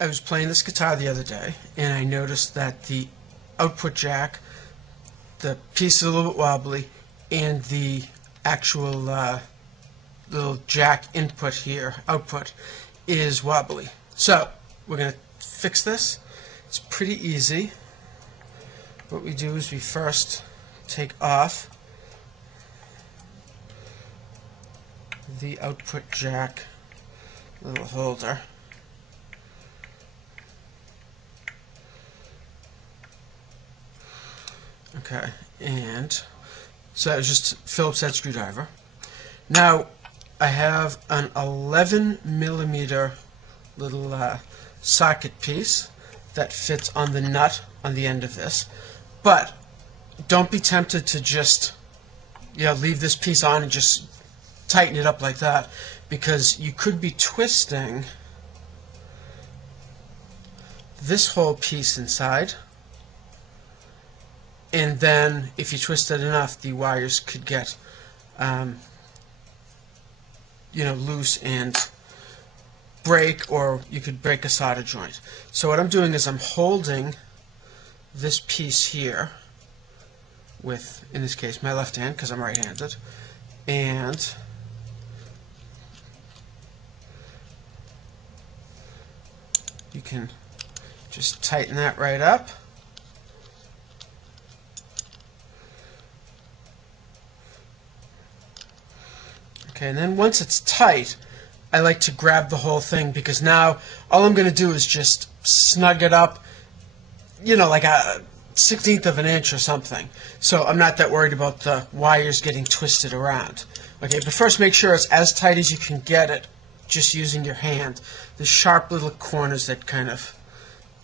I was playing this guitar the other day, and I noticed that the output jack, the piece is a little bit wobbly, and the actual little jack input here, output, is wobbly. So we're going to fix this. It's pretty easy. What we do is we first take off the output jack little holder. Okay, and so that was just Phillips head screwdriver. Now I have an 11mm little socket piece that fits on the nut on the end of this, but don't be tempted to just leave this piece on and just tighten it up like that, because you could be twisting this whole piece inside, and then if you twist it enough, the wires could get loose and break, or you could break a solder joint. So what I'm doing is I'm holding this piece here with, in this case, my left hand, because I'm right-handed, and you can just tighten that right up. Okay, and then once it's tight, I like to grab the whole thing, because now all I'm going to do is just snug it up, like a 1/16 of an inch or something. So I'm not that worried about the wires getting twisted around. Okay, but first make sure it's as tight as you can get it, just using your hand. The sharp little corners that kind of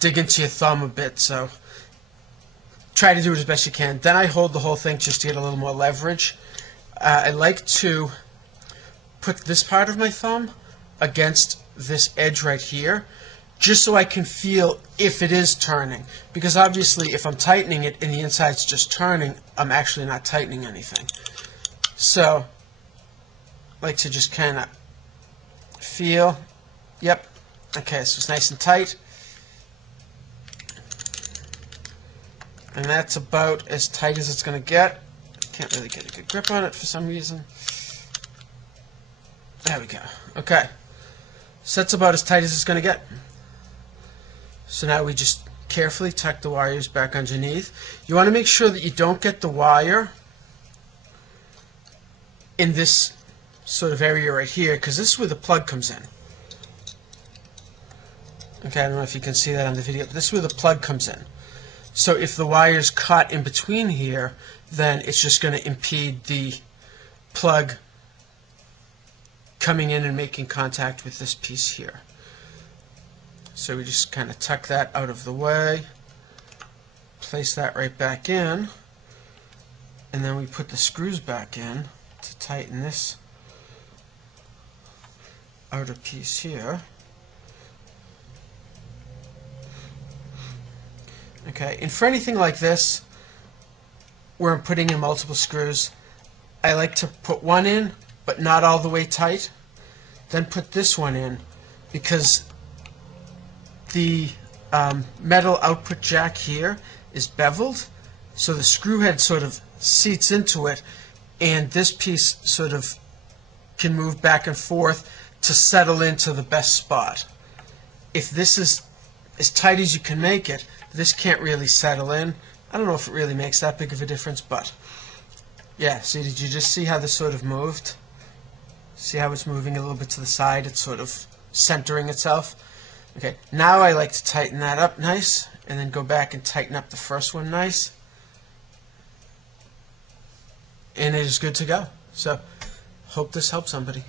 dig into your thumb a bit, so try to do it as best you can. Then I hold the whole thing just to get a little more leverage. I like to put this part of my thumb against this edge right here, just so I can feel if it is turning, because obviously if I'm tightening it and the inside's just turning, I'm actually not tightening anything. So I like to just kind of feel, yep, okay, so it's nice and tight, and that's about as tight as it's going to get. Can't really get a good grip on it for some reason. There we go. Okay, so that's about as tight as it's going to get. So now we just carefully tuck the wires back underneath. You want to make sure that you don't get the wire in this sort of area right here, because this is where the plug comes in. Okay, I don't know if you can see that on the video, but this is where the plug comes in. So if the wire's caught in between here, then it's just going to impede the plug coming in and making contact with this piece here. So we just kind of tuck that out of the way, place that right back in, and then we put the screws back in to tighten this outer piece here. Okay, and for anything like this, where I'm putting in multiple screws, I like to put one in, but not all the way tight, then put this one in, because the metal output jack here is beveled, so the screw head sort of seats into it, and this piece sort of can move back and forth to settle into the best spot. If this is as tight as you can make it, this can't really settle in. I don't know if it really makes that big of a difference, but yeah, see, did you just see how this sort of moved? See how it's moving a little bit to the side? It's sort of centering itself. Okay, now I like to tighten that up nice, and then go back and tighten up the first one nice, and it is good to go. So, hope this helps somebody.